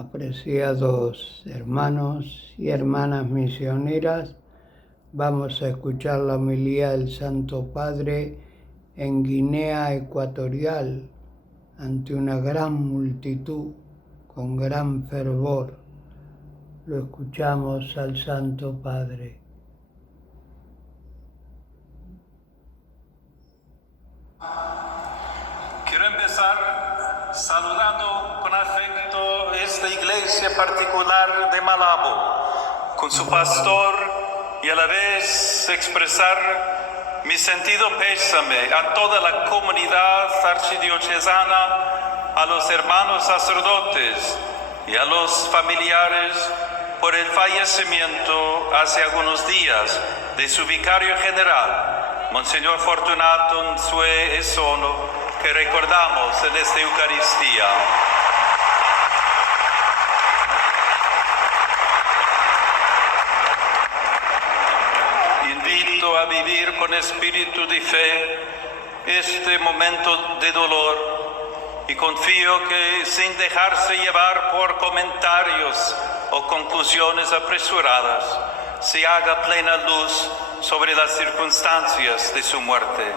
Apreciados hermanos y hermanas misioneras, vamos a escuchar la homilía del Santo Padre en Guinea Ecuatorial ante una gran multitud con gran fervor. Lo escuchamos al Santo Padre. Quiero empezar saludando con afecto esta iglesia particular de Malabo, con su pastor, y a la vez expresar mi sentido pésame a toda la comunidad archidiocesana, a los hermanos sacerdotes y a los familiares por el fallecimiento hace algunos días de su vicario general, Monseñor Fortunato Nsue Esono, que recordamos en esta Eucaristía. Invito a vivir con espíritu de fe este momento de dolor y confío que sin dejarse llevar por comentarios o conclusiones apresuradas, se haga plena luz sobre las circunstancias de su muerte.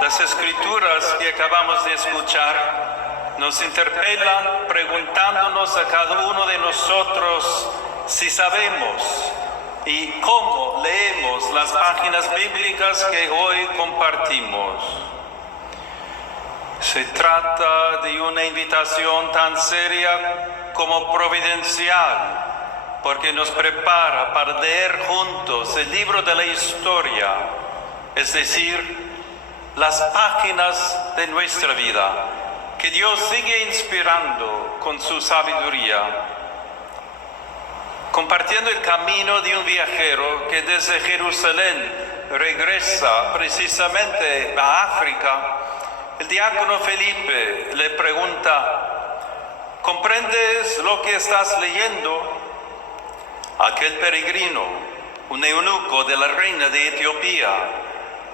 Las escrituras que acabamos de escuchar nos interpelan preguntándonos a cada uno de nosotros si sabemos y cómo leemos las páginas bíblicas que hoy compartimos. Se trata de una invitación tan seria como providencial, porque nos prepara para leer juntos el libro de la historia, es decir, las páginas de nuestra vida, que Dios sigue inspirando con su sabiduría. Compartiendo el camino de un viajero que desde Jerusalén regresa precisamente a África, el diácono Felipe le pregunta: ¿comprendes lo que estás leyendo? Aquel peregrino, un eunuco de la reina de Etiopía,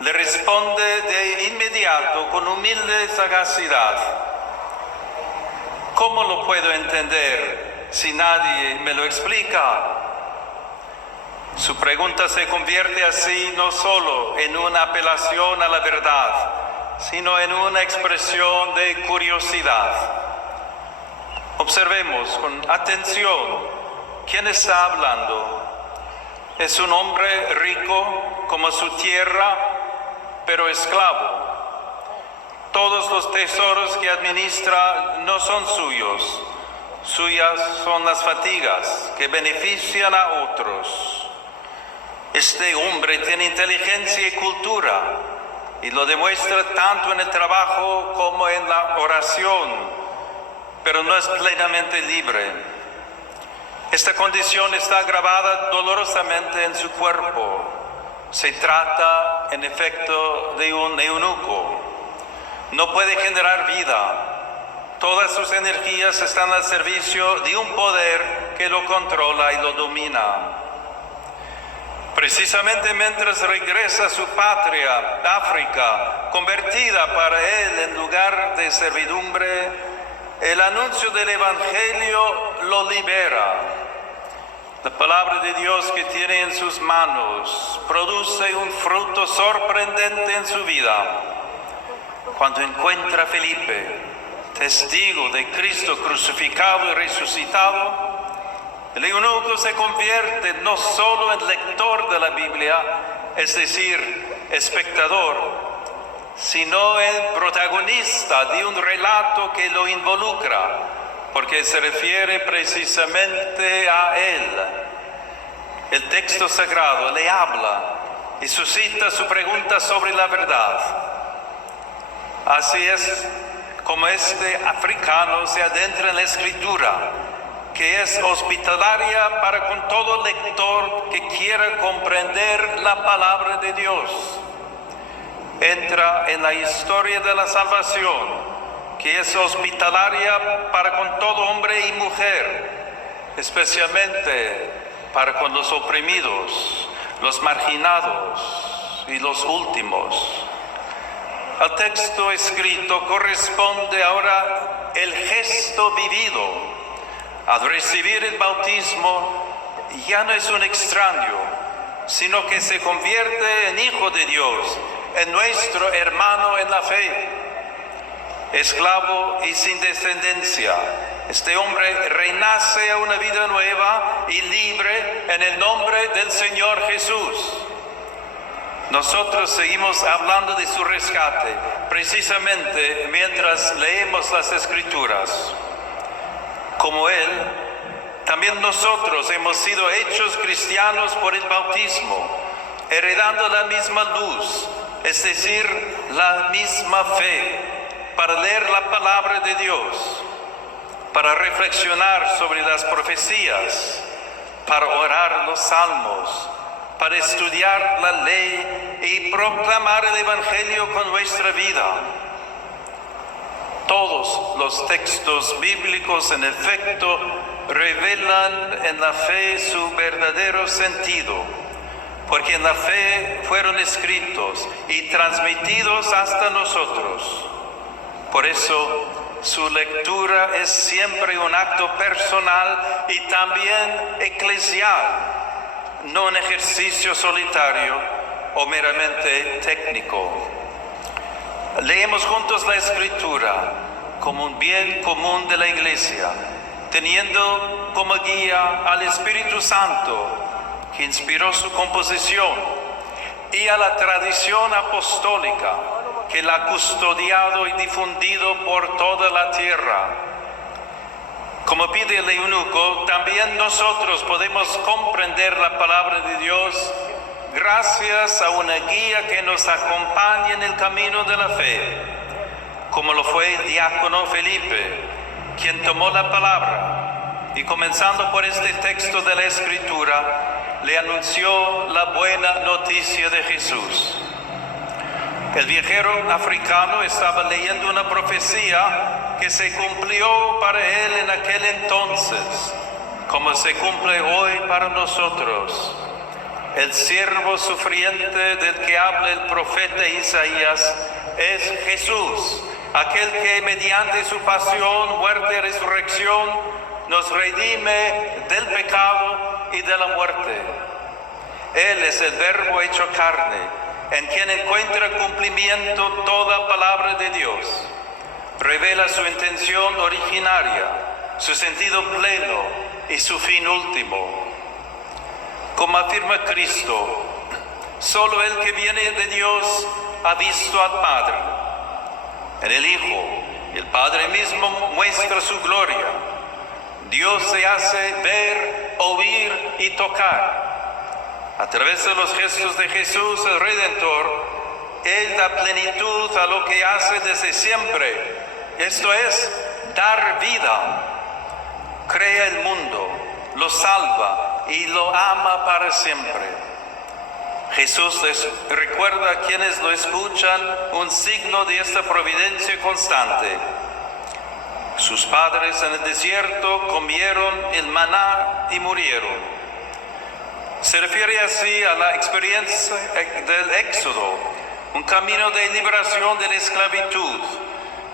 le responde de inmediato con humilde sagacidad: ¿cómo lo puedo entender si nadie me lo explica? Su pregunta se convierte así no solo en una apelación a la verdad, sino en una expresión de curiosidad. Observemos con atención quién está hablando. Es un hombre rico como su tierra, pero esclavo. Todos los tesoros que administra no son suyos. Suyas son las fatigas que benefician a otros. Este hombre tiene inteligencia y cultura y lo demuestra tanto en el trabajo como en la oración, pero no es plenamente libre. Esta condición está grabada dolorosamente en su cuerpo. Se trata, en efecto, de un eunuco. No puede generar vida. Todas sus energías están al servicio de un poder que lo controla y lo domina. Precisamente mientras regresa a su patria, África, convertida para él en lugar de servidumbre, el anuncio del Evangelio lo libera. La palabra de Dios que tiene en sus manos produce un fruto sorprendente en su vida. Cuando encuentra a Felipe, testigo de Cristo crucificado y resucitado, el eunuco se convierte no solo en lector de la Biblia, es decir, espectador, sino en protagonista de un relato que lo involucra, porque se refiere precisamente a él. El texto sagrado le habla y suscita su pregunta sobre la verdad. Así es como este africano se adentra en la Escritura, que es hospitalaria para con todo lector que quiera comprender la palabra de Dios. Entra en la historia de la salvación, que es hospitalaria para con todo hombre y mujer, especialmente para con los oprimidos, los marginados y los últimos. Al texto escrito corresponde ahora el gesto vivido. Al recibir el bautismo ya no es un extraño, sino que se convierte en hijo de Dios, en nuestro hermano en la fe. Esclavo y sin descendencia, este hombre renace a una vida nueva y libre en el nombre del Señor Jesús. Nosotros seguimos hablando de su rescate, precisamente mientras leemos las Escrituras. Como Él, también nosotros hemos sido hechos cristianos por el bautismo, heredando la misma luz, es decir, la misma fe, para leer la palabra de Dios, para reflexionar sobre las profecías, para orar los salmos, para estudiar la ley y proclamar el Evangelio con nuestra vida. Todos los textos bíblicos, en efecto, revelan en la fe su verdadero sentido, porque en la fe fueron escritos y transmitidos hasta nosotros. Por eso, su lectura es siempre un acto personal y también eclesial, no un ejercicio solitario o meramente técnico. Leemos juntos la Escritura como un bien común de la Iglesia, teniendo como guía al Espíritu Santo, que inspiró su composición, y a la tradición apostólica, que la ha custodiado y difundido por toda la tierra. Como pide el eunuco, también nosotros podemos comprender la palabra de Dios gracias a una guía que nos acompaña en el camino de la fe, como lo fue el diácono Felipe, quien tomó la palabra y, comenzando por este texto de la Escritura, le anunció la buena noticia de Jesús. El viajero africano estaba leyendo una profecía que se cumplió para él en aquel entonces, como se cumple hoy para nosotros. El siervo sufriente del que habla el profeta Isaías es Jesús, aquel que mediante su pasión, muerte y resurrección nos redime del pecado y de la muerte. Él es el Verbo hecho carne, en quien encuentra cumplimiento toda palabra de Dios. Revela su intención originaria, su sentido pleno y su fin último. Como afirma Cristo, solo el que viene de Dios ha visto al Padre. En el Hijo, el Padre mismo muestra su gloria. Dios se hace ver, oír y tocar. A través de los gestos de Jesús, el Redentor, Él da plenitud a lo que hace desde siempre. Esto es, dar vida. Crea el mundo, lo salva y lo ama para siempre. Jesús les recuerda a quienes lo escuchan un signo de esta providencia constante. Sus padres en el desierto comieron el maná y murieron. Se refiere así a la experiencia del Éxodo, un camino de liberación de la esclavitud,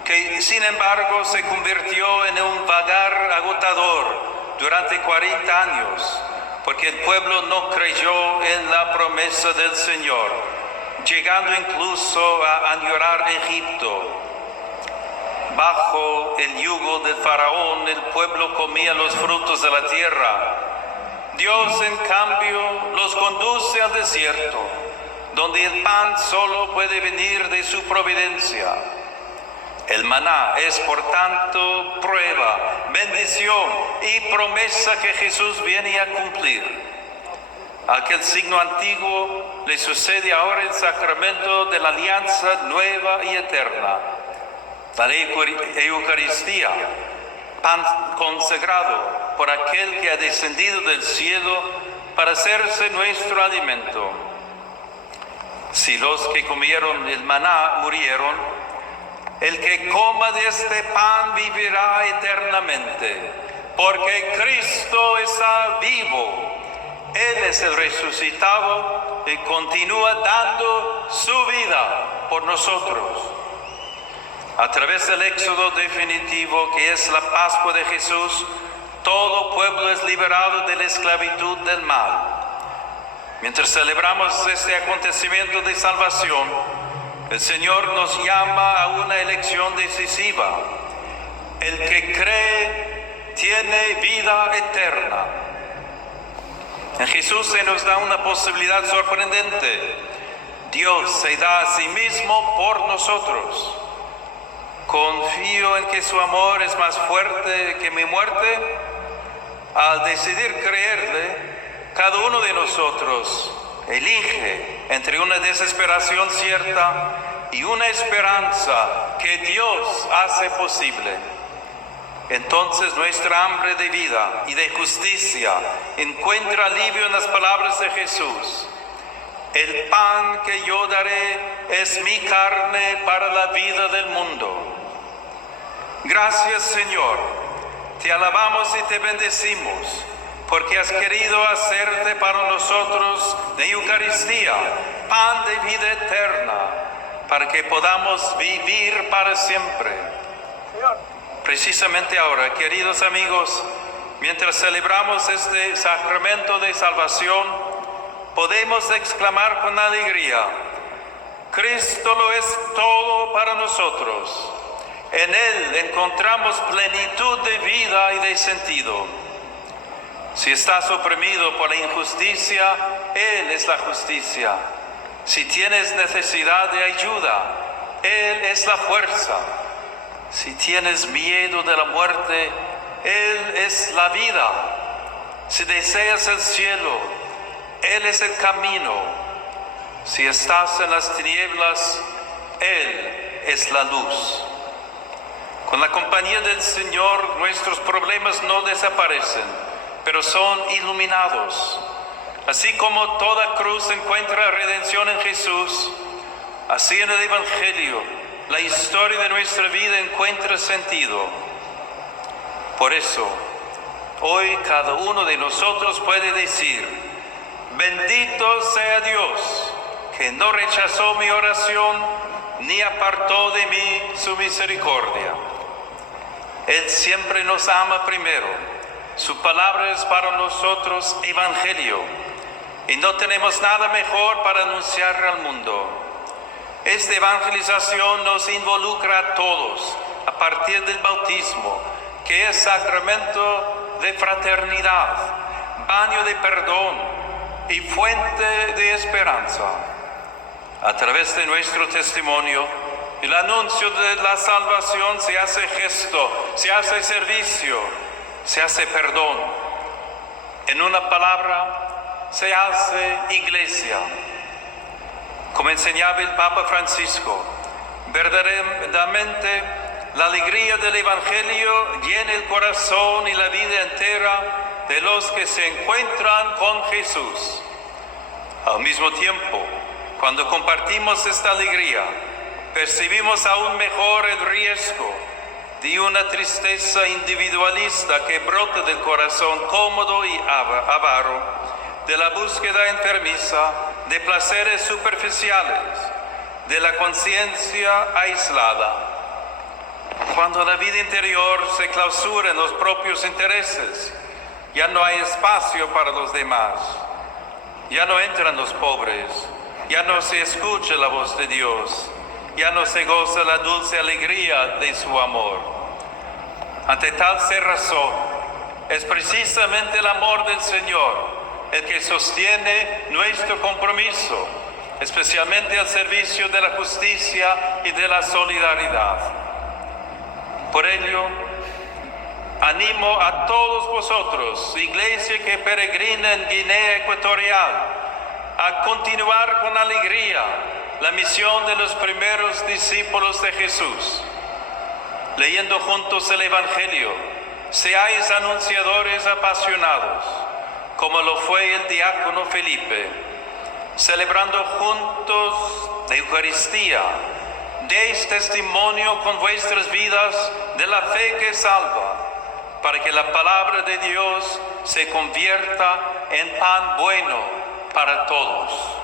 que sin embargo se convirtió en un vagar agotador durante 40 años, porque el pueblo no creyó en la promesa del Señor, llegando incluso a añorar Egipto. Bajo el yugo del faraón, el pueblo comía los frutos de la tierra. Dios, en cambio, los conduce al desierto, donde el pan solo puede venir de su providencia. El maná es, por tanto, prueba, bendición y promesa que Jesús viene a cumplir. Aquel signo antiguo le sucede ahora el sacramento de la alianza nueva y eterna, la Eucaristía, pan consagrado por aquel que ha descendido del cielo para hacerse nuestro alimento. Si los que comieron el maná murieron, el que coma de este pan vivirá eternamente, porque Cristo está vivo Él es el resucitado y continúa dando su vida por nosotros. A través del éxodo definitivo, que es la Pascua de Jesús, todo pueblo es liberado de la esclavitud del mal. Mientras celebramos este acontecimiento de salvación, el Señor nos llama a una elección decisiva. El que cree tiene vida eterna. En Jesús se nos da una posibilidad sorprendente. Dios se da a sí mismo por nosotros. Confío en que su amor es más fuerte que mi muerte. Al decidir creerle, cada uno de nosotros elige entre una desesperación cierta y una esperanza que Dios hace posible. Entonces nuestra hambre de vida y de justicia encuentra alivio en las palabras de Jesús. El pan que yo daré es mi carne para la vida del mundo. Gracias, Señor, te alabamos y te bendecimos, porque has querido hacerte para nosotros de Eucaristía, pan de vida eterna, para que podamos vivir para siempre. Precisamente ahora, queridos amigos, mientras celebramos este sacramento de salvación, podemos exclamar con alegría: Cristo lo es todo para nosotros. En Él encontramos plenitud de vida y de sentido. Si estás oprimido por la injusticia, Él es la justicia. Si tienes necesidad de ayuda, Él es la fuerza. Si tienes miedo de la muerte, Él es la vida. Si deseas el cielo, Él es el camino. Si estás en las tinieblas, Él es la luz. Con la compañía del Señor, nuestros problemas no desaparecen, pero son iluminados. Así como toda cruz encuentra redención en Jesús, así en el Evangelio, la historia de nuestra vida encuentra sentido. Por eso, hoy cada uno de nosotros puede decir: bendito sea Dios, que no rechazó mi oración, ni apartó de mí su misericordia. Él siempre nos ama primero. Su palabra es para nosotros evangelio, y no tenemos nada mejor para anunciar al mundo. Esta evangelización nos involucra a todos a partir del bautismo, que es sacramento de fraternidad, baño de perdón y fuente de esperanza. A través de nuestro testimonio, el anuncio de la salvación se hace gesto, se hace servicio, se hace perdón. En una palabra, se hace iglesia. Como enseñaba el Papa Francisco, verdaderamente la alegría del Evangelio llena el corazón y la vida entera de los que se encuentran con Jesús. Al mismo tiempo, cuando compartimos esta alegría, percibimos aún mejor el riesgo de una tristeza individualista que brota del corazón cómodo y avaro, de la búsqueda enfermiza de placeres superficiales, de la conciencia aislada. Cuando la vida interior se clausura en los propios intereses, ya no hay espacio para los demás, ya no entran los pobres, ya no se escucha la voz de Dios, ya no se goza la dulce alegría de su amor. Ante tal cerrazón, es precisamente el amor del Señor el que sostiene nuestro compromiso, especialmente al servicio de la justicia y de la solidaridad. Por ello, animo a todos vosotros, iglesia que peregrina en Guinea Ecuatorial, a continuar con alegría la misión de los primeros discípulos de Jesús. Leyendo juntos el Evangelio, seáis anunciadores apasionados, como lo fue el diácono Felipe, celebrando juntos la Eucaristía. Deis testimonio con vuestras vidas de la fe que salva, para que la palabra de Dios se convierta en pan bueno para todos.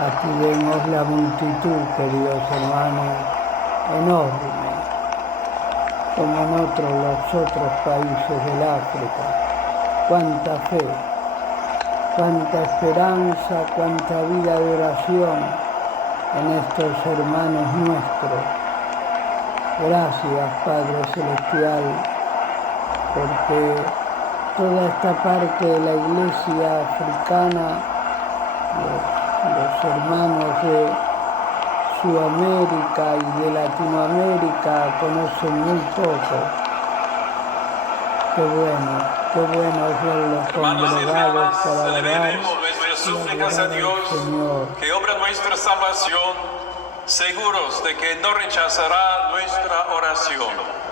Aquí vemos la multitud, queridos hermanos, enorme, como en los otros países del África. Cuánta fe, cuánta esperanza, cuánta vida de oración en estos hermanos nuestros. Gracias, Padre Celestial, porque toda esta parte de la Iglesia africana, los hermanos de Sudamérica y de Latinoamérica conocen muy poco. Qué bueno es verlos congregados para alabar súplicas a Dios, Señor. que obra nuestra salvación, seguros de que no rechazará nuestra oración.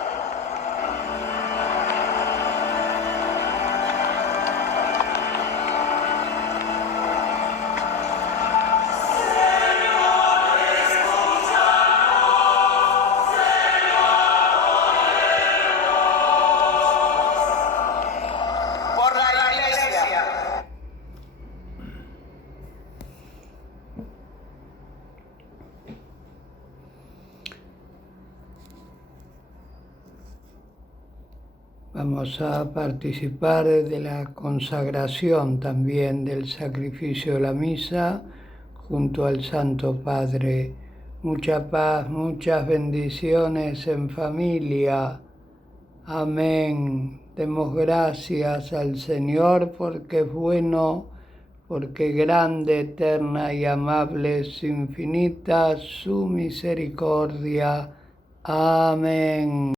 Vamos a participar de la consagración también del sacrificio de la misa junto al Santo Padre. Mucha paz, muchas bendiciones en familia. Amén. Demos gracias al Señor porque es bueno, porque grande, eterna y amable es infinita su misericordia. Amén.